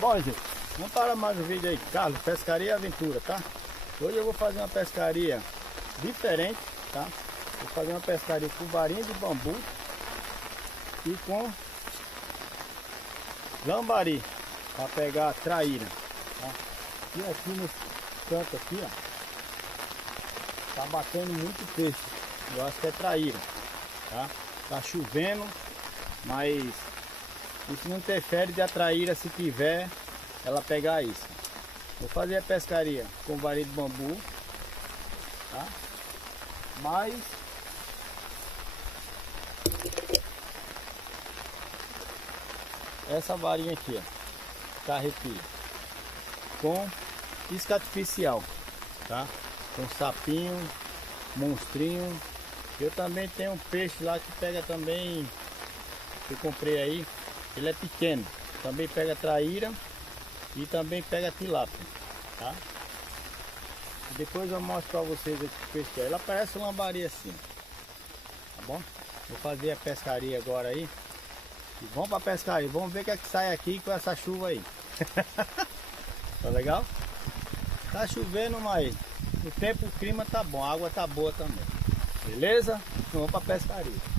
Bom, gente, vamos para mais um vídeo aí, Carlos, Pescaria e Aventura, tá? Hoje eu vou fazer uma pescaria diferente, tá? Vou fazer uma pescaria com varinha de bambu e com lambari para pegar traíra, tá? E aqui nesse canto aqui, ó, tá batendo muito peixe. Eu acho que é traíra, tá? Tá chovendo, mas isso não interfere de a traíra, se tiver, ela pegar isso. Vou fazer a pescaria com varinha de bambu, tá? Mas essa varinha aqui, ó, carretilha, com isca artificial, tá? Com sapinho, monstrinho. Eu também tenho um peixe lá que pega também, que eu comprei aí. Ele é pequeno, também pega traíra e também pega tilápia, tá? E depois eu mostro para vocês esse peixe que é. Ela parece um lambari assim, tá bom? Vou fazer a pescaria agora aí. E vamos para pescaria, vamos ver o que é que sai aqui com essa chuva aí. Tá legal? Tá chovendo, mas o tempo, o clima tá bom, a água tá boa também. Beleza? Então vamos para pescaria.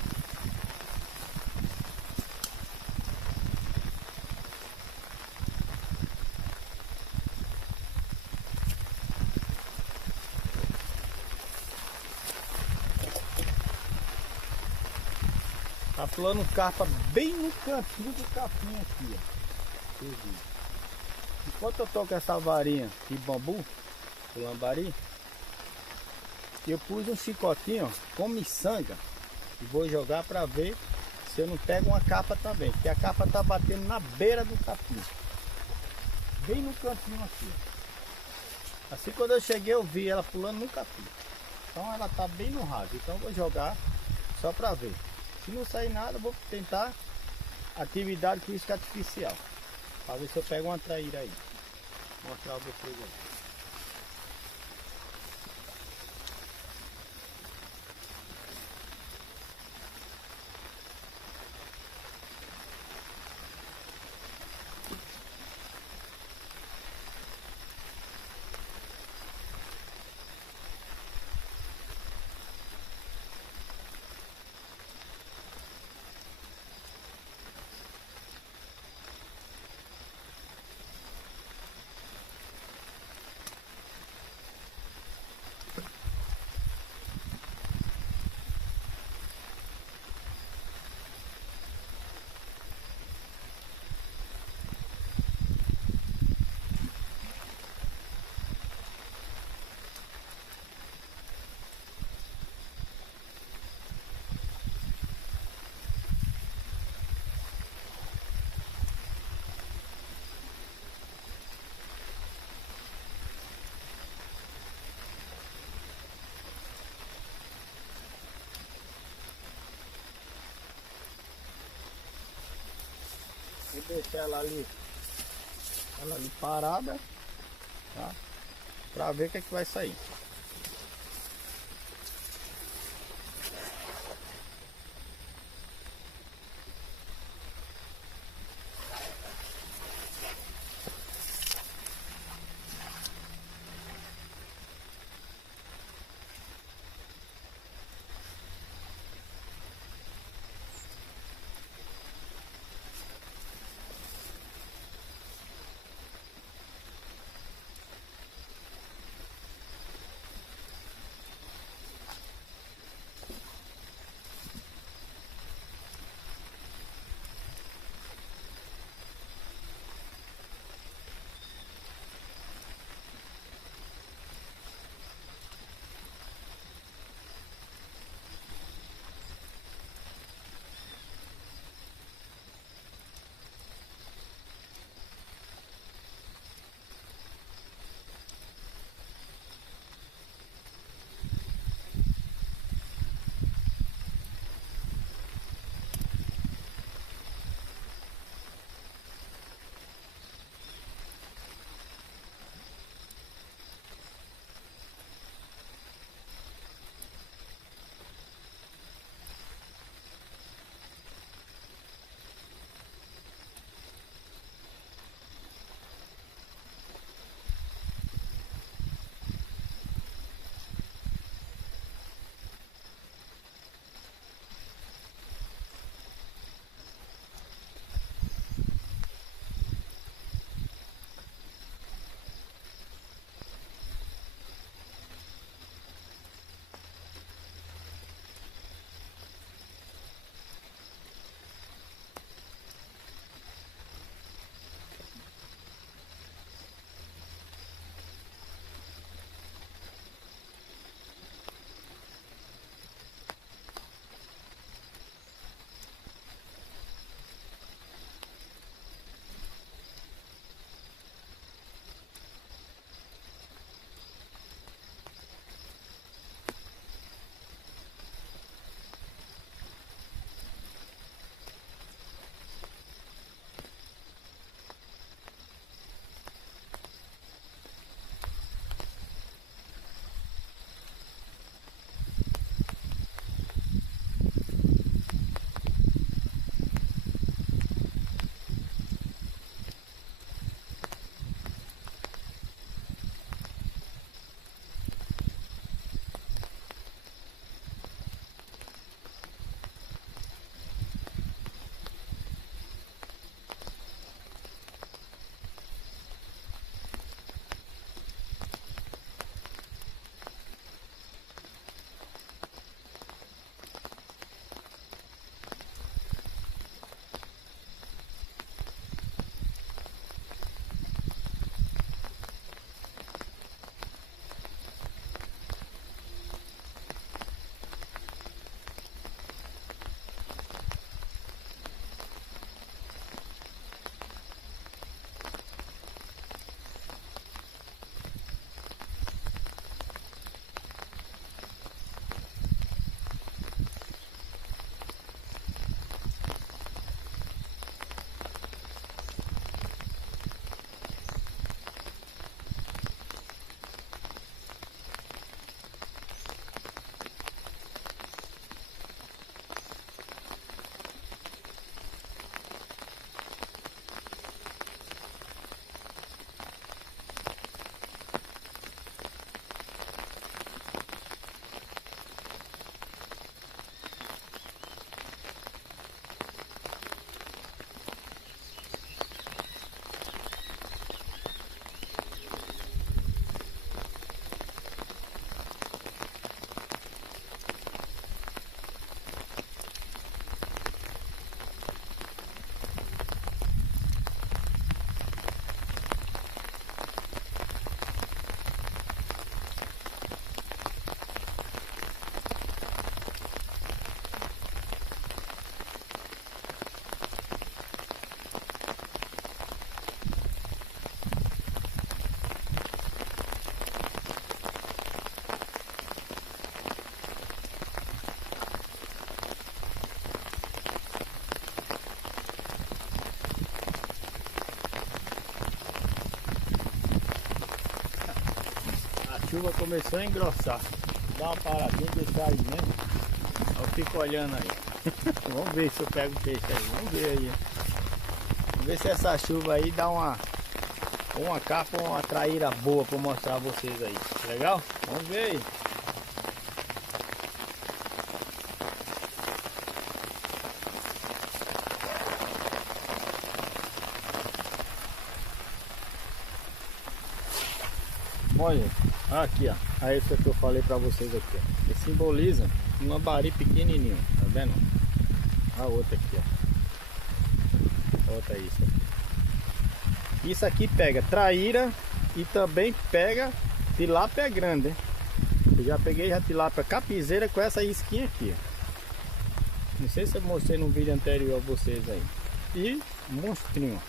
Tá pulando carpa bem no cantinho do capim aqui, ó. Enquanto eu tô com essa varinha de bambu, do lambari, eu pus um chicotinho, ó, com miçanga, e vou jogar para ver se eu não pego uma capa também, porque a capa tá batendo na beira do capim, bem no cantinho aqui, ó. Assim, quando eu cheguei, eu vi ela pulando no capim. Então ela tá bem no raso, então eu vou jogar só para ver. Se não sair nada, eu vou tentar atividade com isca artificial, para ver se eu pego uma traíra aí. Vou mostrar pra vocês aí. Vou deixar ela ali parada, tá? Pra ver o que é que vai sair. chuva começou a engrossar. Dá uma paradinha, deixar aí mesmo. Eu fico olhando aí. Vamos ver se eu pego o peixe aí. Vamos ver aí. Vamos ver se essa chuva aí dá uma capa, uma traíra boa para mostrar a vocês aí. Legal? Vamos ver aí. Olha, aqui ó, a essa que eu falei pra vocês aqui, ó, que simboliza um lambari pequenininho, tá vendo? A outra aqui, ó, outra isso aqui. Isso aqui pega traíra e também pega tilápia grande, hein? Eu já peguei já tilápia capizeira com essa isquinha aqui, ó. Não sei se eu mostrei no vídeo anterior a vocês aí. E monstrinho,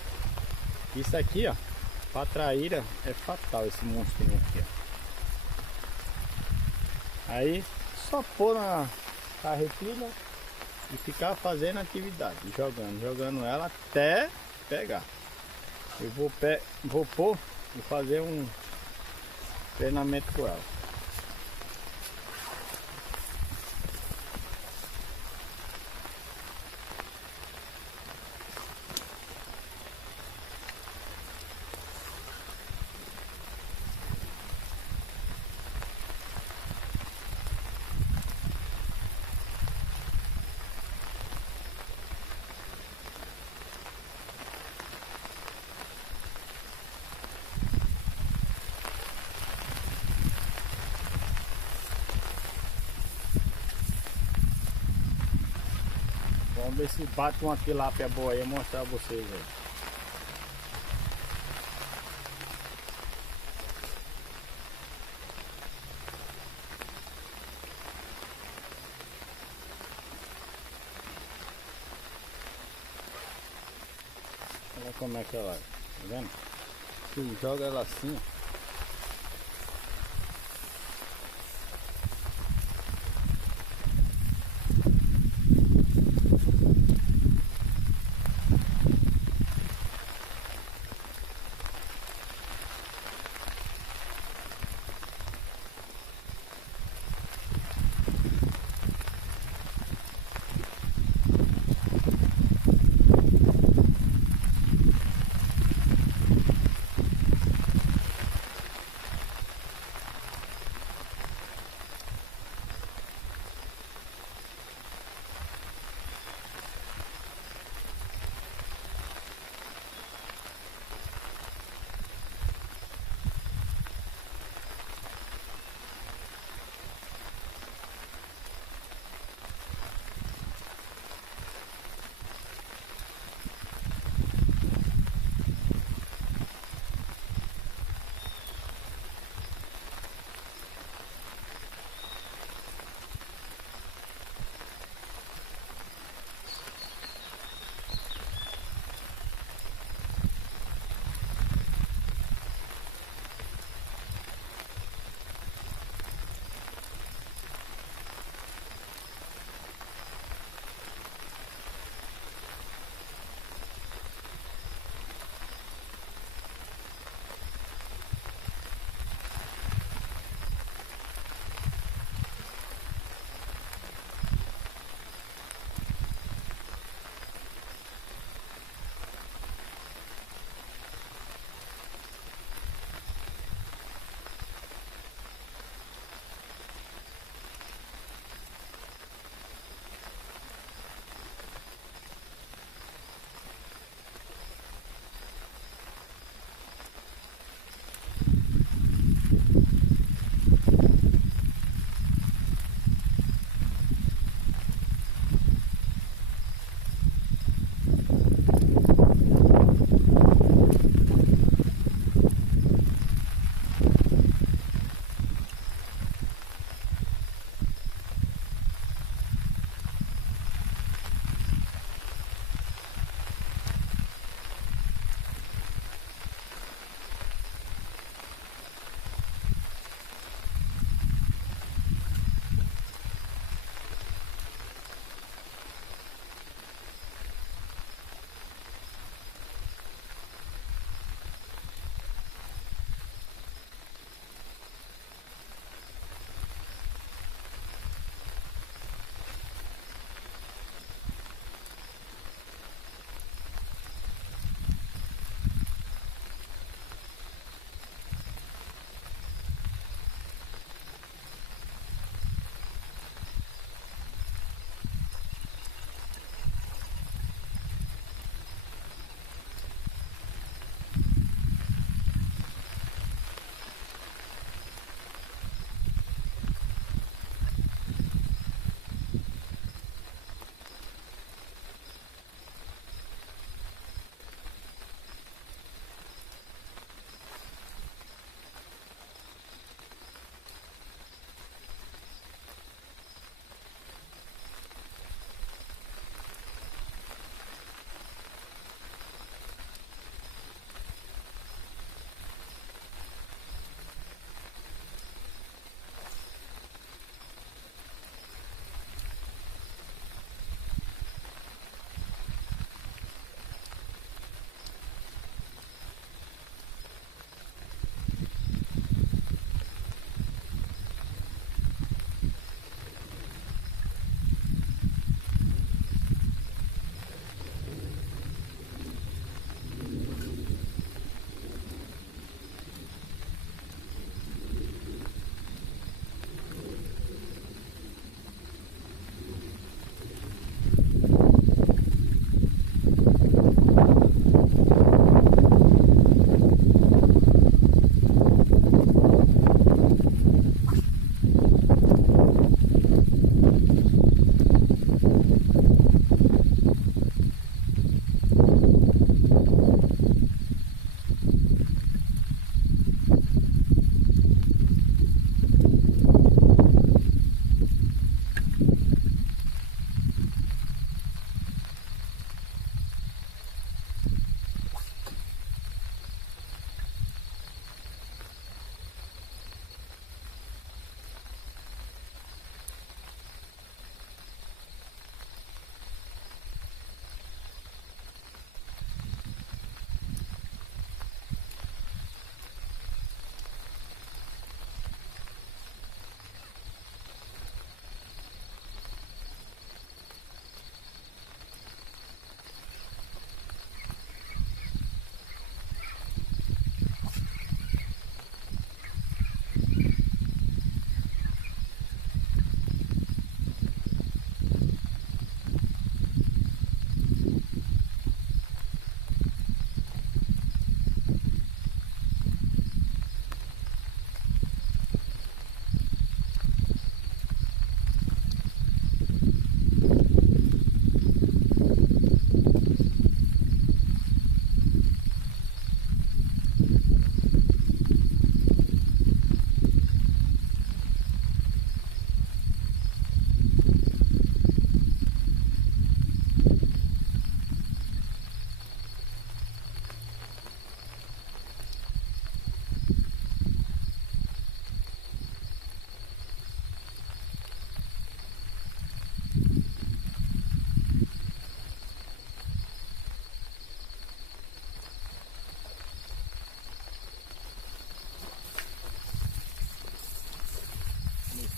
isso aqui ó, pra traíra é fatal esse monstrinho aqui, ó. Aí só pôr na carretilha e ficar fazendo atividade, jogando ela até pegar. Eu vou pôr e fazer um treinamento com ela. Vamos ver se bate uma tilápia boa aí, eu mostrar a vocês aí. Olha como é que ela é, tá vendo? Você joga ela assim, ó.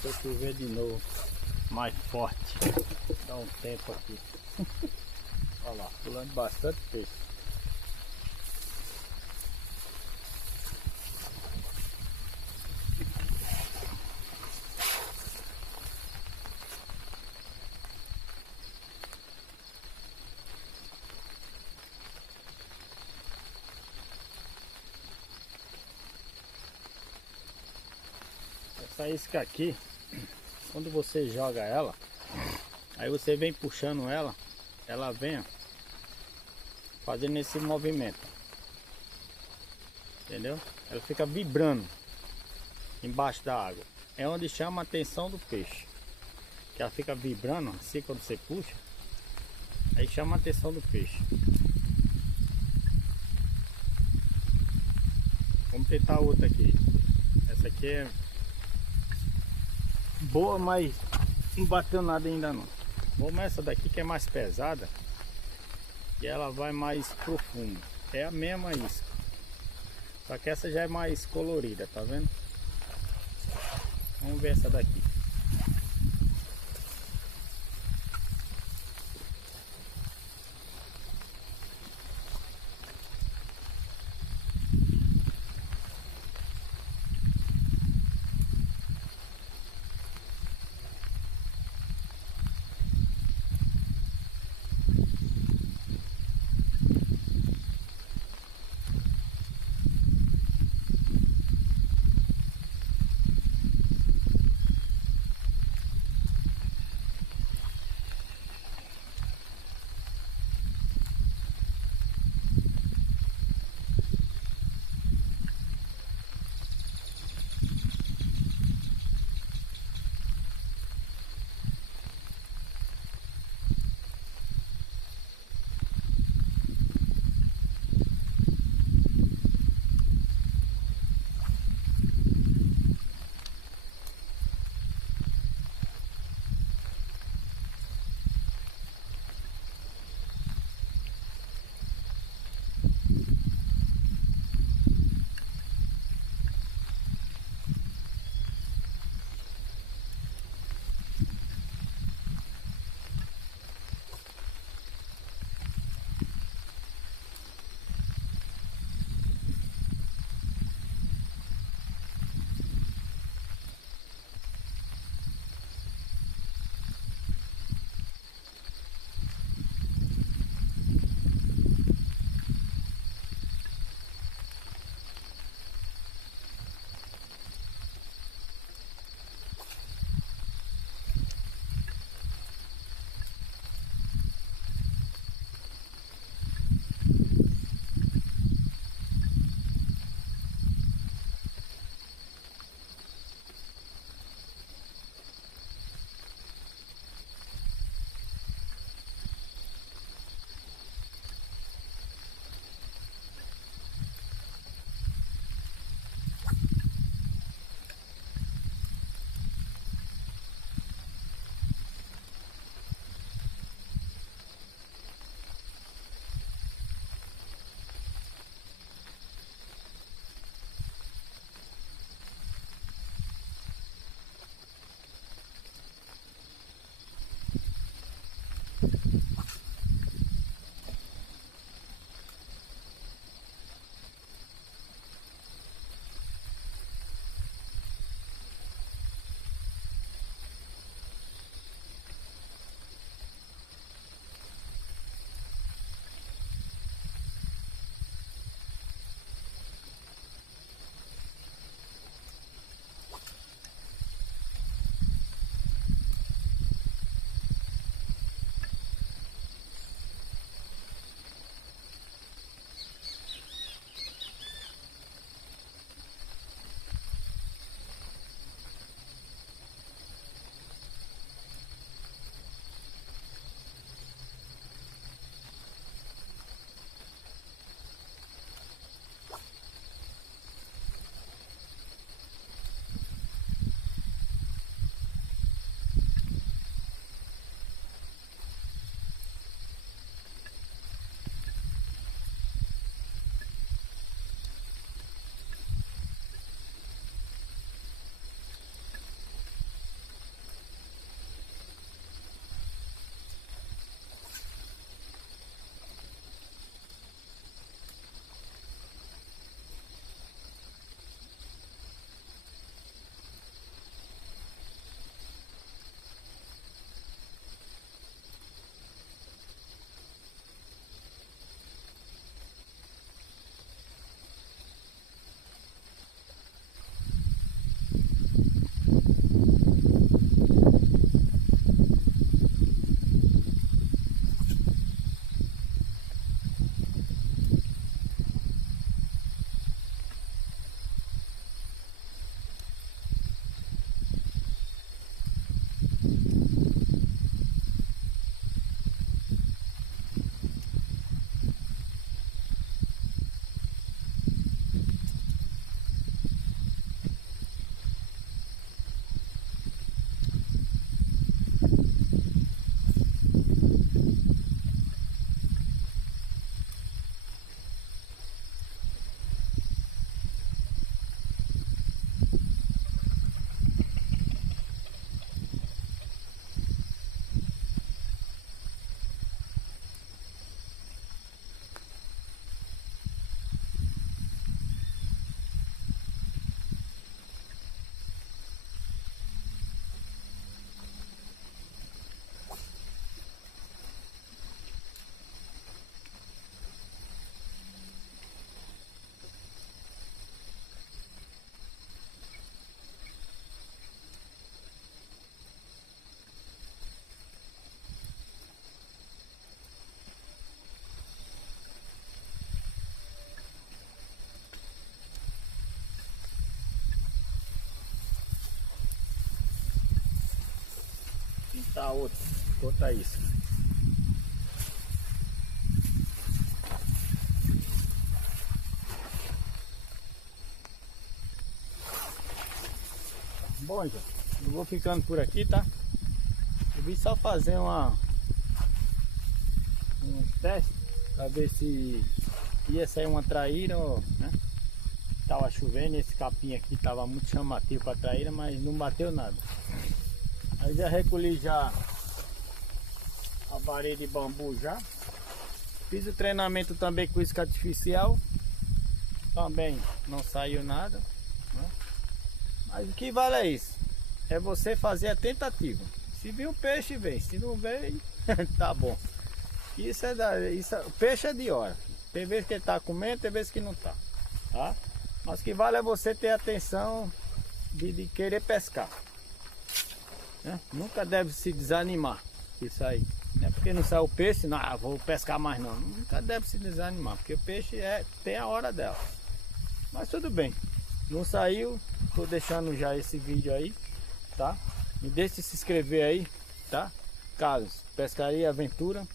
Se eu chover de novo, mais forte, dá um tempo aqui. Olha lá, pulando bastante peixe. Essa isca aqui, quando você joga ela, aí você vem puxando ela, ela vem ó, fazendo esse movimento, entendeu? Ela fica vibrando embaixo da água, é onde chama a atenção do peixe, que ela fica vibrando assim quando você puxa, aí chama a atenção do peixe. Vamos tentar outra aqui. Essa aqui é boa, mas não bateu nada ainda não. Vamos essa daqui que é mais pesada e ela vai mais profundo. É a mesma isca, só que essa já é mais colorida, tá vendo? Vamos ver essa daqui. outra isca. Bom, gente, eu vou ficando por aqui, tá? Eu vim só fazer um teste para ver se ia sair uma traíra, né? Tava chovendo, esse capim aqui tava muito chamativo para traíra, mas não bateu nada. Aí já recolhi já a vareia de bambu já. Fiz o treinamento também com isca artificial. Também não saiu nada, né? Mas o que vale é isso. É você fazer a tentativa. Se vir um peixe, vem. Se não vem, tá bom. O peixe é de hora. Tem vezes que ele tá comendo, tem vezes que não tá. Tá? Mas o que vale é você ter atenção de querer pescar, né? Nunca deve se desanimar. Isso aí. Não é porque não sai o peixe, não, vou pescar mais não. Nunca deve se desanimar, porque o peixe tem a hora dela. Mas tudo bem. Não saiu, tô deixando já esse vídeo aí, tá? Me deixe se inscrever aí, tá? Carlos Pescaria Aventura,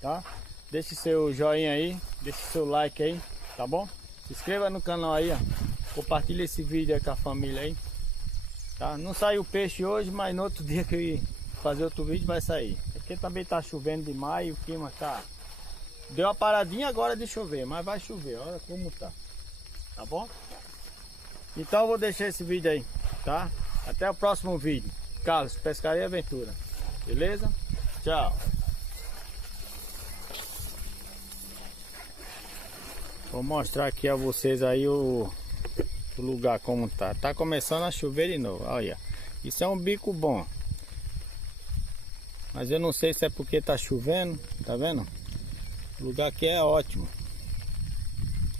tá? Deixe seu joinha aí, deixe seu like aí, tá bom? Se inscreva no canal aí, ó. Compartilhe esse vídeo aí com a família aí, tá? Não saiu peixe hoje, mas no outro dia que eu ir fazer outro vídeo vai sair. Porque também tá chovendo demais e o clima tá... Deu uma paradinha agora de chover, mas vai chover, olha como tá. Tá bom? Então eu vou deixar esse vídeo aí, tá? Até o próximo vídeo. Carlos Pescaria Aventura. Beleza? Tchau. Vou mostrar aqui a vocês aí o lugar como tá. Tá começando a chover de novo. Olha, isso é um bico bom. Mas eu não sei se é porque tá chovendo, tá vendo? O lugar aqui é ótimo,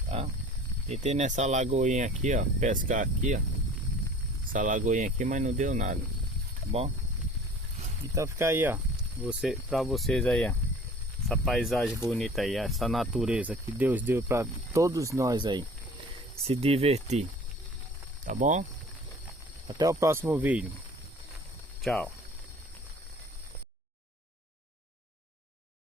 tá? Tentei nessa lagoinha aqui, ó, pescar aqui, ó. Essa lagoinha aqui, mas não deu nada, tá bom? Então fica aí, ó, pra vocês aí, ó. Essa paisagem bonita aí, essa natureza que Deus deu para todos nós aí se divertir, tá bom? Até o próximo vídeo. Tchau.